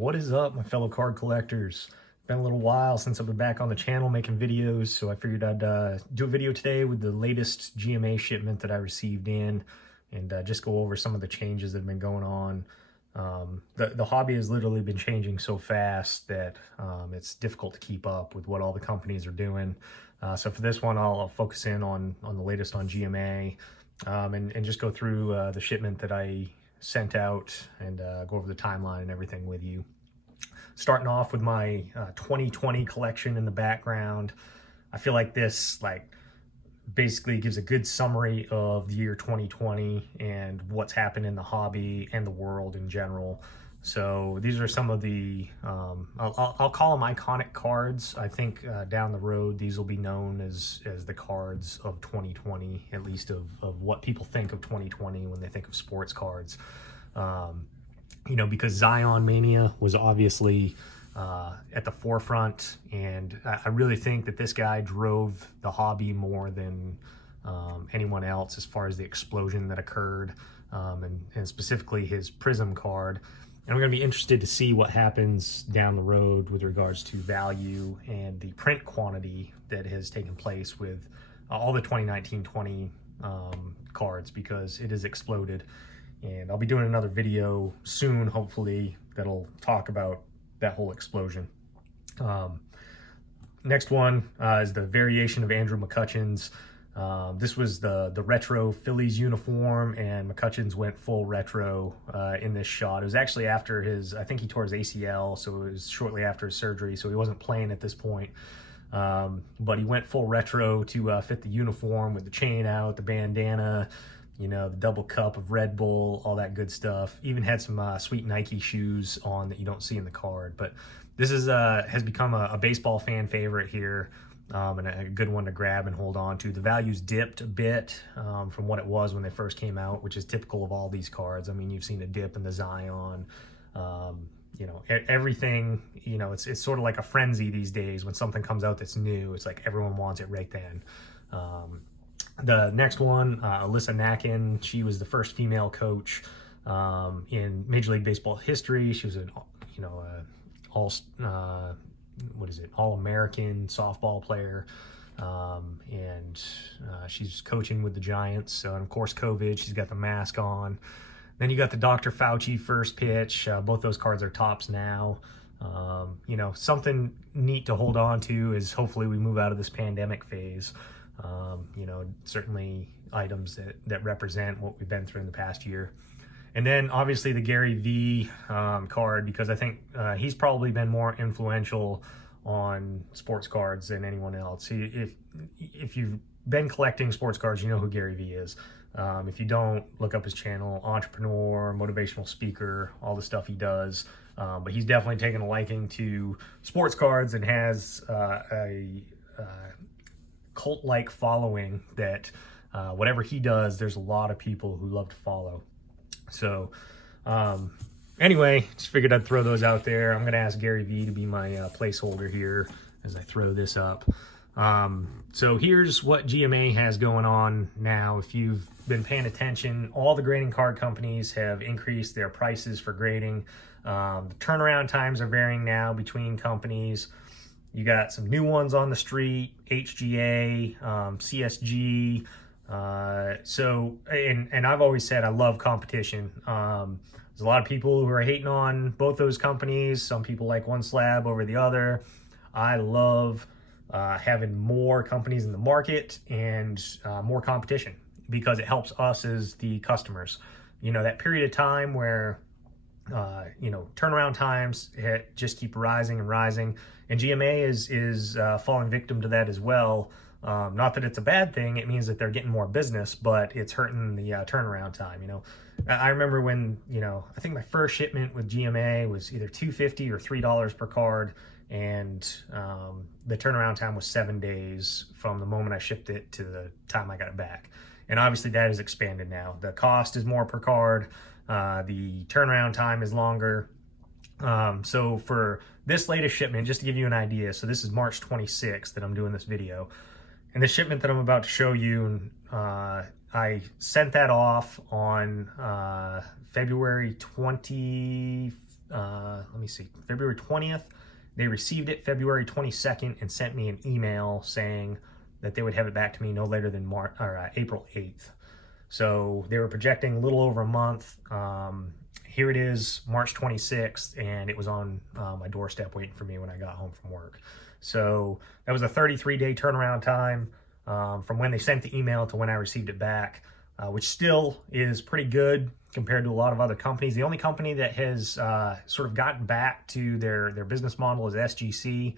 What is up, my fellow card collectors? Been a little while since I've been back on the channel making videos, so I figured I'd do a video today with the latest GMA shipment that I received in, and just go over some of the changes that have been going on. The hobby has literally been changing so fast that it's difficult to keep up with what all the companies are doing. So for this one, I'll focus in on the latest on GMA, and just go through the shipment that I sent out and go over the timeline and everything with you. Starting off with my 2020 collection in the background. I feel like this basically gives a good summary of the year 2020 and what's happened in the hobby and the world in general. So these are some of the I'll call them iconic cards. I think down the road these will be known as the cards of 2020, at least of what people think of 2020 when they think of sports cards. You know, because Zion Mania was obviously at the forefront, and I really think that this guy drove the hobby more than anyone else as far as the explosion that occurred, and specifically his Prism card. And I'm going to be interested to see what happens down the road with regards to value and the print quantity that has taken place with all the 2019-20 cards, because it has exploded. And I'll be doing another video soon, hopefully, that'll talk about that whole explosion. Next one is the variation of Andrew McCutcheon's. This was the retro Phillies uniform, and McCutcheon's went full retro in this shot. It was actually after I think he tore his ACL, so it was shortly after his surgery, so he wasn't playing at this point. But he went full retro to fit the uniform with the chain out, the bandana, you know, the double cup of Red Bull, all that good stuff. Even had some sweet Nike shoes on that you don't see in the card. But this is has become a baseball fan favorite here, and a good one to grab and hold on to. The value's dipped a bit from what it was when they first came out, which is typical of all these cards. I mean, you've seen a dip in the Zion. You know, everything, you know, it's sort of like a frenzy these days. When something comes out that's new, it's like everyone wants it right then. The next one, Alyssa Nakken, she was the first female coach in Major League Baseball history. She was an, you know, all-American softball player, and she's coaching with the Giants. So, and of course, COVID, she's got the mask on. Then you got the Dr. Fauci first pitch. Both those cards are tops now. You know, something neat to hold on to is hopefully we move out of this pandemic phase. You know, certainly items that represent what we've been through in the past year. And then obviously the Gary V card, because I think he's probably been more influential on sports cards than anyone else. If you've been collecting sports cards, you know who Gary V is. If you don't, look up his channel. Entrepreneur, motivational speaker, all the stuff he does. But he's definitely taken a liking to sports cards and has a cult-like following that whatever he does, there's a lot of people who love to follow. So anyway, just figured I'd throw those out there. I'm going to ask Gary V to be my placeholder here as I throw this up. So here's what GMA has going on now. If you've been paying attention, all the grading card companies have increased their prices for grading. The turnaround times are varying now between companies. You got some new ones on the street, HGA, CSG. So, and I've always said I love competition. There's a lot of people who are hating on both those companies. Some people like one slab over the other. I love having more companies in the market and more competition, because it helps us as the customers. You know, that period of time where you know, turnaround times just keep rising and rising, and GMA is falling victim to that as well. Not that it's a bad thing; it means that they're getting more business, but it's hurting the turnaround time. You know, I remember when, you know, I think my first shipment with GMA was either $2.50 or $3 per card, and the turnaround time was 7 days from the moment I shipped it to the time I got it back. And obviously that has expanded now. The cost is more per card. The turnaround time is longer. So for this latest shipment, just to give you an idea, so this is March 26th that I'm doing this video. And the shipment that I'm about to show you, I sent that off on February 20, let me see, February 20th. They received it February 22nd and sent me an email saying that they would have it back to me no later than April 8th. So they were projecting a little over a month. Here it is, March 26th, and it was on my doorstep waiting for me when I got home from work. So that was a 33-day turnaround time from when they sent the email to when I received it back, which still is pretty good compared to a lot of other companies. The only company that has sort of gotten back to their business model is SGC.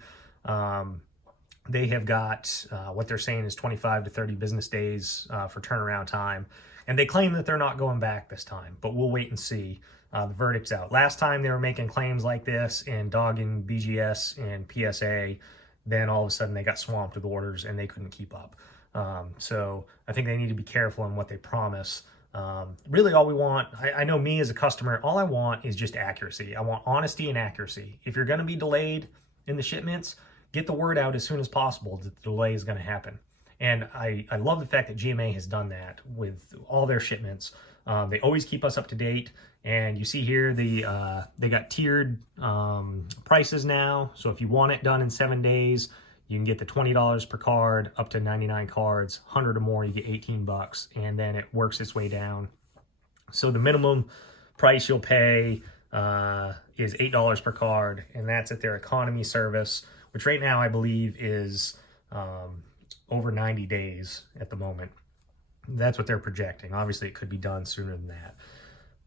They have got what they're saying is 25 to 30 business days for turnaround time. And they claim that they're not going back this time, but we'll wait and see. The verdict's out. Last time they were making claims like this and dogging BGS and PSA, then all of a sudden they got swamped with orders and they couldn't keep up. So I think they need to be careful in what they promise. Really all we want, I know me as a customer, all I want is just accuracy. I want honesty and accuracy. If you're going to be delayed in the shipments, get the word out as soon as possible that the delay is going to happen. And I love the fact that GMA has done that with all their shipments. They always keep us up to date. And you see here, they got tiered prices now. So if you want it done in 7 days, you can get the $20 per card up to 99 cards. 100 or more, you get 18 bucks. And then it works its way down. So the minimum price you'll pay is $8 per card. And that's at their economy service, which right now I believe is over 90 days at the moment. That's what they're projecting. Obviously, it could be done sooner than that.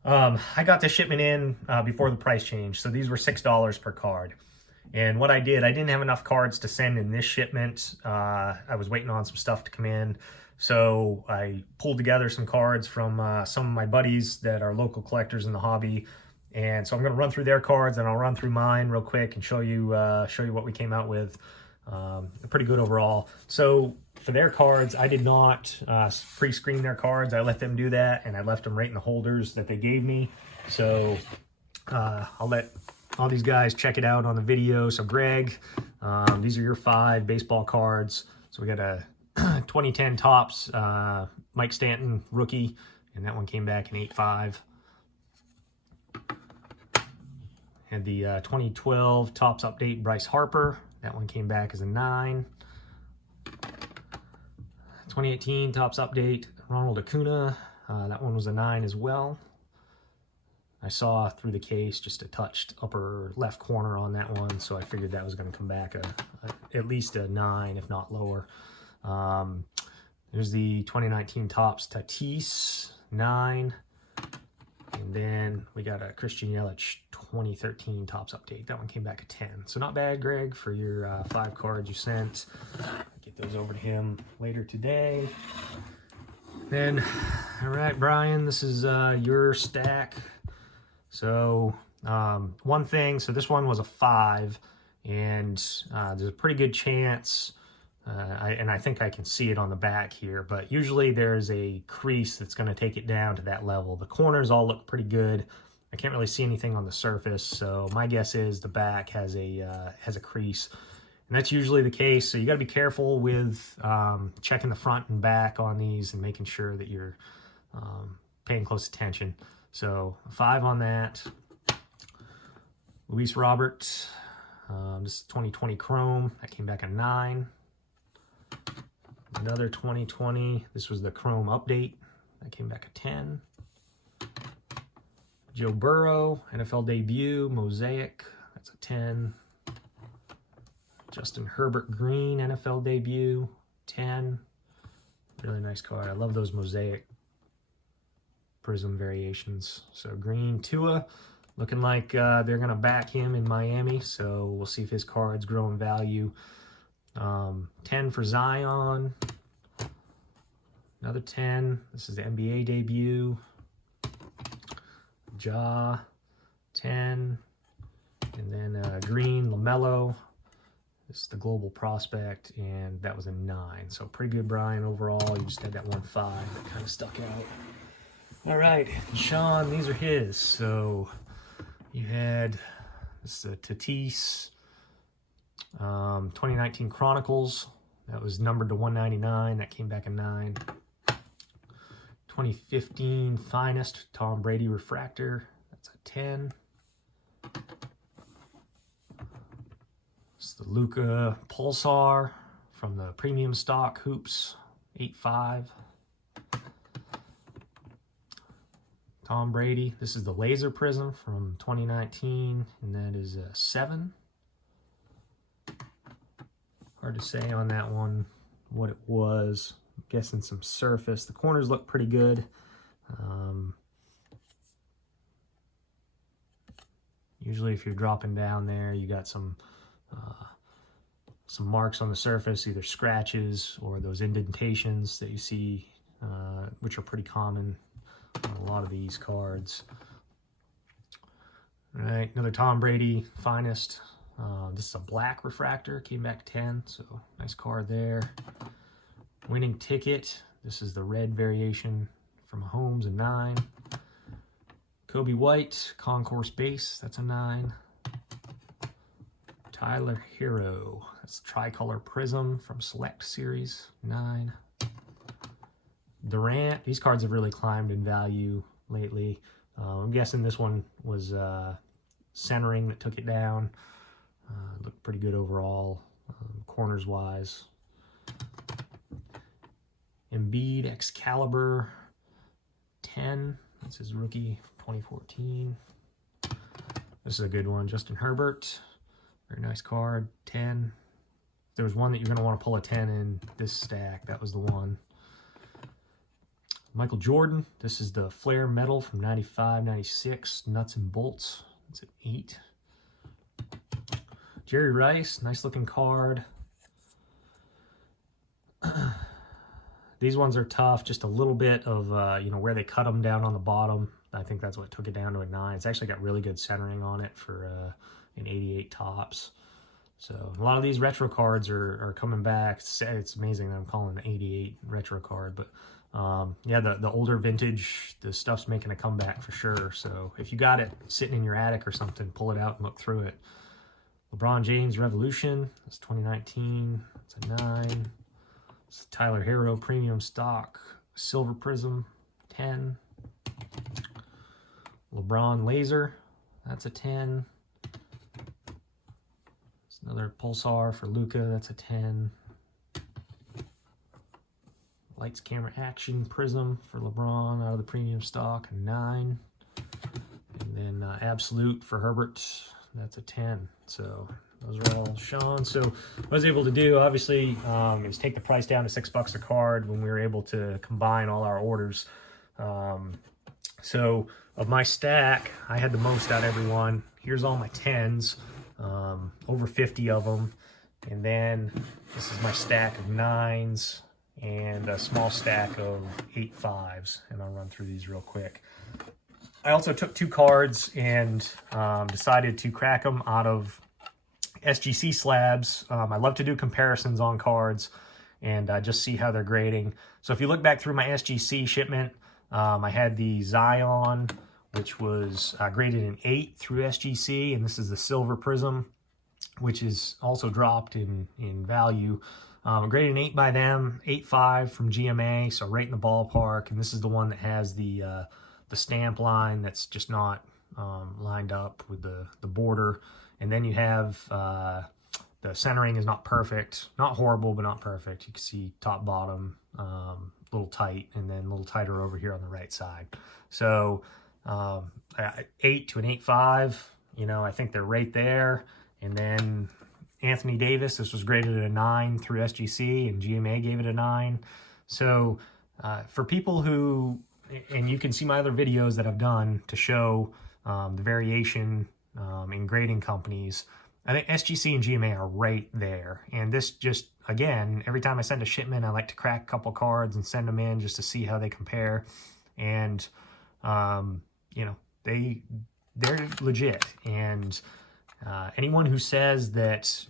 I got the shipment in before the price change, so these were $6 per card. And what I did, I didn't have enough cards to send in this shipment. I was waiting on some stuff to come in, so I pulled together some cards from some of my buddies that are local collectors in the hobby. And so I'm going to run through their cards, and I'll run through mine real quick and show you what we came out with. Pretty good overall. So for their cards, I did not pre-screen their cards. I let them do that, and I left them right in the holders that they gave me. So I'll let all these guys check it out on the video. So Greg, these are your 5 baseball cards. So we got a 2010 Topps Mike Stanton rookie, and that one came back in 8.5. Had the 2012 Topps Update Bryce Harper. That one came back as a 9. 2018 Topps Update Ronald Acuna. That one was a 9 as well. I saw through the case just a touched upper left corner on that one, so I figured that was going to come back at least a 9, if not lower. There's the 2019 Topps Tatis 9. And then we got a Christian Yelich 2013 Topps Update. That one came back a 10. So not bad, Greg, for your 5 cards you sent. Get those over to him later today. Then, all right, Brian, this is your stack. So one thing, so this one was a 5, and there's a pretty good chance, and I think I can see it on the back here, but usually there's a crease that's going to take it down to that level. The corners all look pretty good. I can't really see anything on the surface, so my guess is the back has a crease, and that's usually the case. So you got to be careful with checking the front and back on these and making sure that you're paying close attention. So a 5 on that. Luis Robert, this is 2020 Chrome. That came back a 9. Another 2020. This was the Chrome Update. That came back a 10. Joe Burrow, NFL debut, Mosaic. That's a 10. Justin Herbert Green, NFL debut, 10. Really nice card. I love those Mosaic prism variations. So green. Tua, looking like they're going to back him in Miami. So we'll see if his cards grow in value. 10 for Zion. Another 10. This is the NBA debut. Ja, 10. And then green, LaMelo. This is the Global Prospect, and that was a 9. So pretty good, Brian, overall. You just had that 1 5 that kind of stuck out. All right, Sean, these are his. So you had this Tatis 2019 Chronicles. That was numbered to 199. That came back a 9. 2015 Finest Tom Brady Refractor. That's a 10. It's the Luka Pulsar from the premium stock hoops, 8.5. Tom Brady. This is the Laser Prism from 2019, and that is a 7. Hard to say on that one what it was. I'm guessing some surface. The corners look pretty good. Usually if you're dropping down there, you got some marks on the surface, either scratches or those indentations that you see, which are pretty common on a lot of these cards. All right, another Tom Brady Finest. This is a black refractor, came back to 10, so nice card there. Winning Ticket. This is the red variation from Mahomes, a 9. Kobe White, Concourse Base, that's a 9. Tyler Hero, that's Tricolor Prism from Select Series, 9. Durant, these cards have really climbed in value lately. I'm guessing this one was centering that took it down. Looked pretty good overall, corners wise. Embiid Excalibur 10, that's his rookie 2014. This is a good one. Justin Herbert, very nice card, 10. If there was one that you're going to want to pull a 10 in this stack, that was the one. Michael Jordan, this is the Flare Metal from 95, 96, Nuts and Bolts, it's an 8. Jerry Rice, nice looking card. These ones are tough, just a little bit of, where they cut them down on the bottom. I think that's what took it down to a 9. It's actually got really good centering on it for an 88 tops. So a lot of these retro cards are coming back. It's amazing that I'm calling an 88 retro card, but yeah, the older vintage, the stuff's making a comeback for sure. So if you got it sitting in your attic or something, pull it out and look through it. LeBron James Revolution, that's 2019, it's a 9. It's Tyler Hero Premium Stock, Silver Prism, 10. LeBron Laser, that's a 10. It's another Pulsar for Luka, that's a 10. Lights Camera Action Prism for LeBron out of the premium stock, a 9. And then Absolute for Herbert, that's a 10. So those are all shown. So what I was able to do, obviously, is take the price down to $6 a card when we were able to combine all our orders. So of my stack, I had the most out of everyone. Here's all my 10s, over 50 of them. And then this is my stack of 9s and a small stack of 8 5s. And I'll run through these real quick. I also took 2 cards and decided to crack them out of SGC slabs. I love to do comparisons on cards and just see how they're grading. So if you look back through my SGC shipment, I had the Zion, which was graded an 8 through SGC, and this is the Silver Prism, which is also dropped in value. Graded an 8 by them, 8.5 from GMA, so right in the ballpark. And this is the one that has the stamp line that's just not lined up with the border. And then you have the centering is not perfect, not horrible, but not perfect. You can see top, bottom, a little tight, and then a little tighter over here on the right side. So 8 to an 8.5, I think they're right there. And then Anthony Davis, this was graded at a 9 through SGC, and GMA gave it a 9. So for people who, and you can see my other videos that I've done to show the variation in grading companies, I think SGC and GMA are right there. And this just, again, every time I send a shipment, I like to crack a couple cards and send them in just to see how they compare. And, they're legit. And anyone who says that,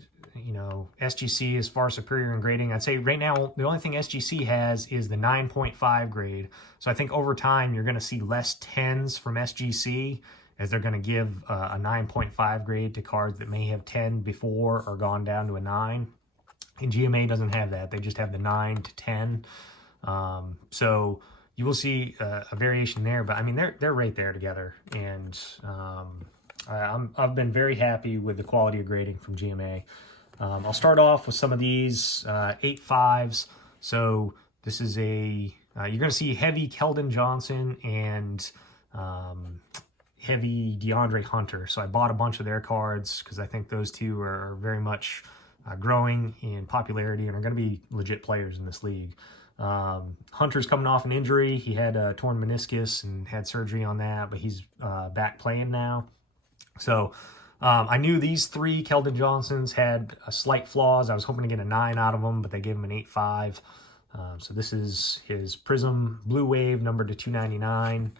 SGC is far superior in grading, I'd say right now, the only thing SGC has is the 9.5 grade. So I think over time, you're going to see less 10s from SGC, as they're going to give a 9.5 grade to cards that may have 10 before or gone down to a 9. And GMA doesn't have that. They just have the 9 to 10. So you will see a variation there, but I mean, they're right there together. And I've been very happy with the quality of grading from GMA. I'll start off with some of these 8.5s. So this is a, you're going to see heavy Keldon Johnson and heavy DeAndre Hunter. So I bought a bunch of their cards because I think those two are very much growing in popularity and are going to be legit players in this league. Hunter's coming off an injury. He had a torn meniscus and had surgery on that, but he's back playing now. So I knew these three Keldon Johnsons had slight flaws. I was hoping to get a 9 out of them, but they gave him an 8.5. So this is his Prism Blue Wave, numbered to 299.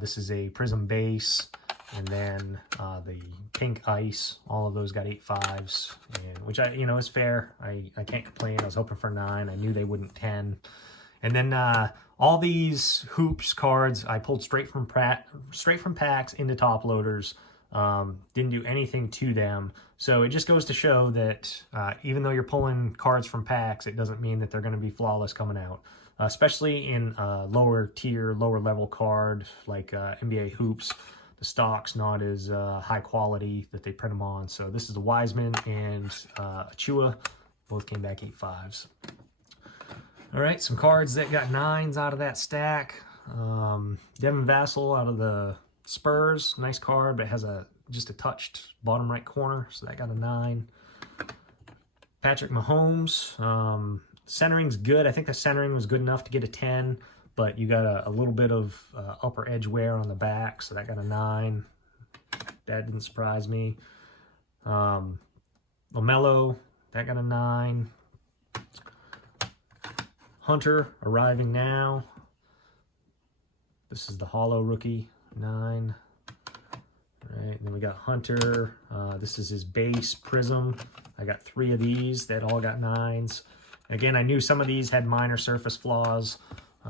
This is a Prism base, and then the Pink Ice. All of those got 8.5s, and which is fair. I can't complain. I was hoping for 9. I knew they wouldn't 10. And then all these Hoops cards I pulled straight from packs into top loaders. Didn't do anything to them. So it just goes to show that even though you're pulling cards from packs, it doesn't mean that they're going to be flawless coming out. Especially in lower tier, lower level card like NBA Hoops. The stock's not as high quality that they print them on. So this is the Wiseman and Achua. Both came back 8.5s. All right, some cards that got 9s out of that stack. Devin Vassell out of the Spurs. Nice card, but it has just a touched bottom right corner. So that got a 9. Patrick Mahomes. Centering's good. I think the centering was good enough to get a 10, but you got a little bit of upper edge wear on the back, so that got a 9. That didn't surprise me. LaMelo, that got a 9. Hunter arriving now. This is the Hollow rookie, 9. All right, and then we got Hunter. This is his base Prism. I got 3 of these that all got 9s. Again, I knew some of these had minor surface flaws,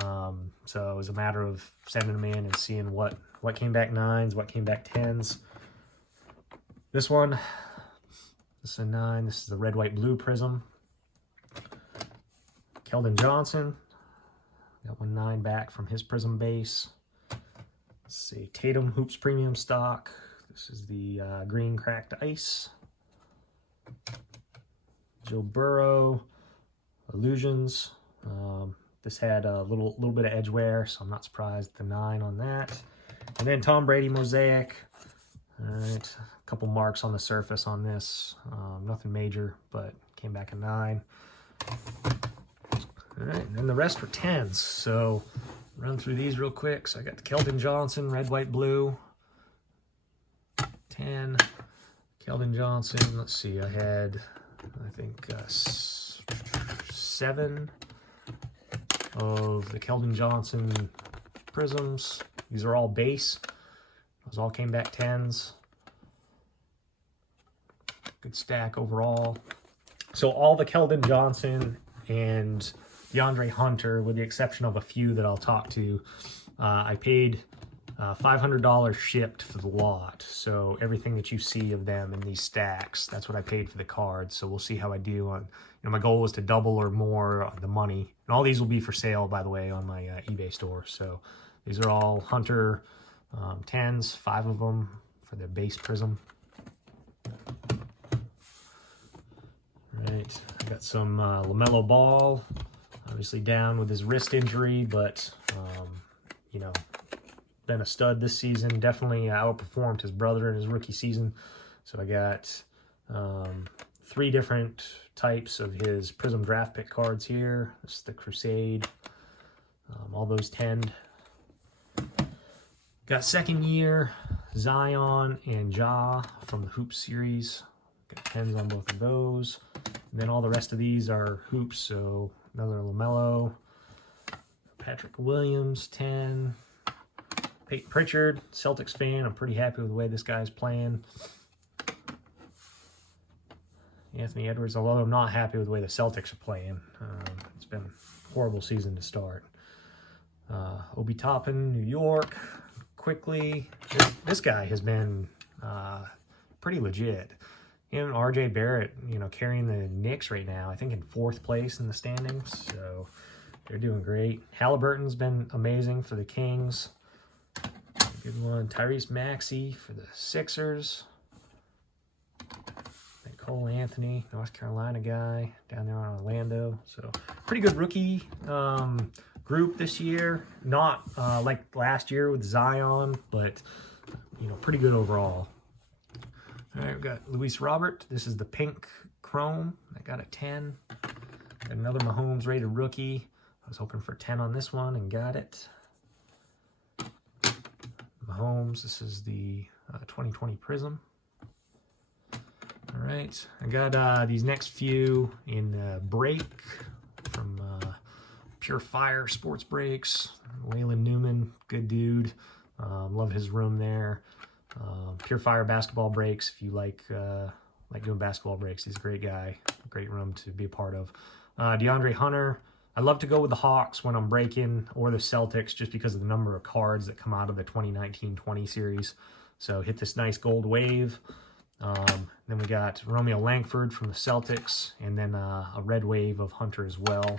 so it was a matter of sending them in and seeing what came back 9s, what came back 10s. This one, this is a 9. This is the red, white, blue Prism. Keldon Johnson, got 1 9 back from his Prism base. Let's see, Tatum Hoops Premium stock. This is the green cracked ice. Joe Burrow. Illusions. This had a little bit of edge wear, so I'm not surprised at the 9 on that. And then Tom Brady Mosaic. All right, a couple marks on the surface on this. Nothing major, but came back a 9. All right, and then the rest were 10s. So run through these real quick. So I got the Keldon Johnson, red, white, blue. 10. Keldon Johnson. Let's see, I had, I think, 7 of the Keldon Johnson Prisms. These are all base. Those all came back 10s. Good stack overall. So all the Keldon Johnson and DeAndre Hunter, with the exception of a few that I'll talk to, I paid $500 shipped for the lot. So everything that you see of them in these stacks, that's what I paid for the cards. So we'll see how I do on, my goal was to double or more the money. And all these will be for sale, by the way, on my eBay store. So these are all Hunter 10s, 5 of them for the base Prism. All right, I got some LaMelo Ball, obviously down with his wrist injury, but, been a stud this season. Definitely outperformed his brother in his rookie season. So I got 3 different types of his Prism draft pick cards here. This is the Crusade. All those 10. Got second year Zion and Ja from the Hoops series. Got 10s on both of those. And then all the rest of these are Hoops. So another LaMelo. Patrick Williams, 10. Peyton Pritchard, Celtics fan. I'm pretty happy with the way this guy's playing. Anthony Edwards, although I'm not happy with the way the Celtics are playing. It's been a horrible season to start. Obi Toppin, New York. Quickly, this guy has been pretty legit. And RJ Barrett, carrying the Knicks right now, I think in 4th place in the standings. So they're doing great. Halliburton's been amazing for the Kings. Good one. Tyrese Maxey for the Sixers. I think Cole Anthony, North Carolina guy, down there on Orlando. So pretty good rookie group this year. Not like last year with Zion, but you know, pretty good overall. All right, we've got Luis Robert. This is the pink chrome. I got a 10. Got another Mahomes rated rookie. I was hoping for 10 on this one and got it. Mahomes, this is the 2020 Prism. All right, I got these next few in break from Pure Fire Sports Breaks. Waylon Newman, good dude. Love his room there. Pure Fire basketball breaks. If you like doing basketball breaks, he's a great guy. Great room to be a part of. DeAndre Hunter. I love to go with the Hawks when I'm breaking, or the Celtics, just because of the number of cards that come out of the 2019-20 series. So hit this nice gold wave. Then we got Romeo Langford from the Celtics, and then a red wave of Hunter as well.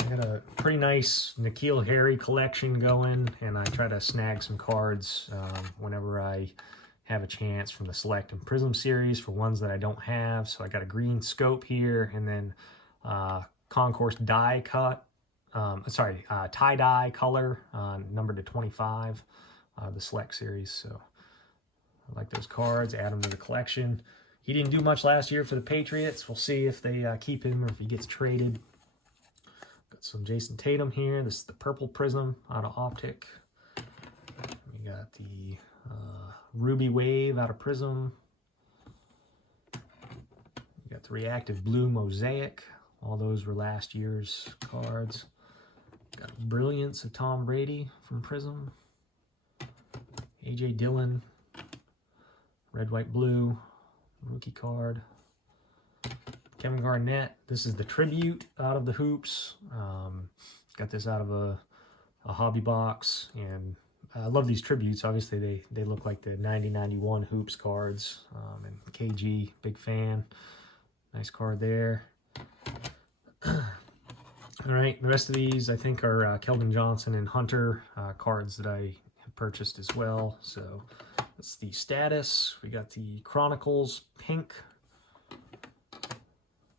I got a pretty nice N'Keal Harry collection going, and I try to snag some cards whenever I have a chance from the Select and Prism series for ones that I don't have. So I got a green scope here, and then Concourse die cut, tie-dye color, numbered to 25, the Select series. So I like those cards, add them to the collection. He didn't do much last year for the Patriots. We'll see if they keep him or if he gets traded. Got some Jason Tatum here. This is the purple Prism out of Optic. We got the Ruby Wave out of Prism. We got the Reactive Blue Mosaic. All those were last year's cards. Got Brilliance of Tom Brady from Prism. A.J. Dillon. Red, White, Blue. Rookie card. Kevin Garnett. This is the Tribute out of the Hoops. Got this out of a hobby box, and I love these tributes. Obviously, they look like the 90-91 Hoops cards. And KG, big fan. Nice card there. All right, the rest of these I think are Keldon Johnson and Hunter cards that I have purchased as well. So that's the Status. We got the Chronicles pink.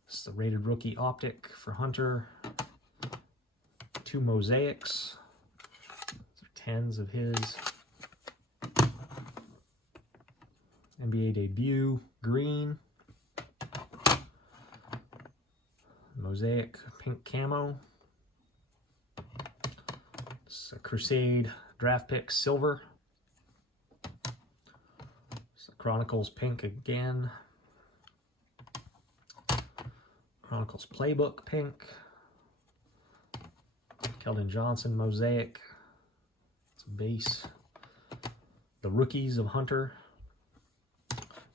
This is the rated rookie Optic for Hunter. 2 Mosaics. 10s of his. NBA debut, green. Mosaic, pink camo. This is a Crusade draft pick, silver. This is Chronicles pink again. Chronicles playbook pink. Keldon Johnson Mosaic. Base, the rookies of Hunter,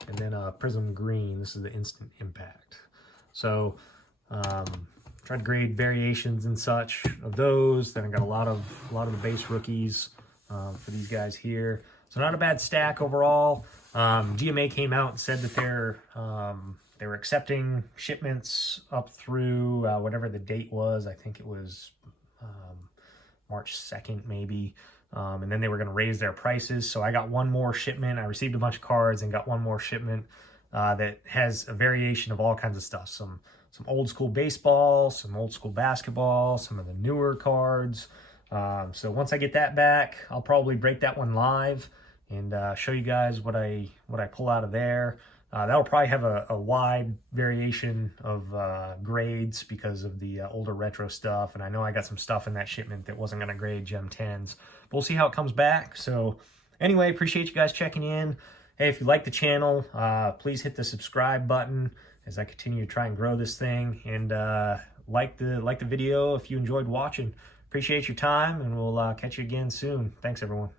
and then Prism green. This is the Instant Impact. So try to grade variations and such of those. Then I got a lot of the base rookies for these guys here. So not a bad stack overall. GMA came out and said that they were accepting shipments up through whatever the date was. I think it was March 2nd maybe. And then they were going to raise their prices. So I got one more shipment. I received a bunch of cards and got one more shipment that has a variation of all kinds of stuff. Some old school baseball, some old school basketball, some of the newer cards. So once I get that back, I'll probably break that one live and show you guys what I pull out of there. That'll probably have a wide variation of grades because of the older retro stuff. And I know I got some stuff in that shipment that wasn't going to grade Gem 10s. But we'll see how it comes back. So anyway, appreciate you guys checking in. Hey, if you like the channel, please hit the subscribe button as I continue to try and grow this thing. And like the video if you enjoyed watching. Appreciate your time, and we'll catch you again soon. Thanks, everyone.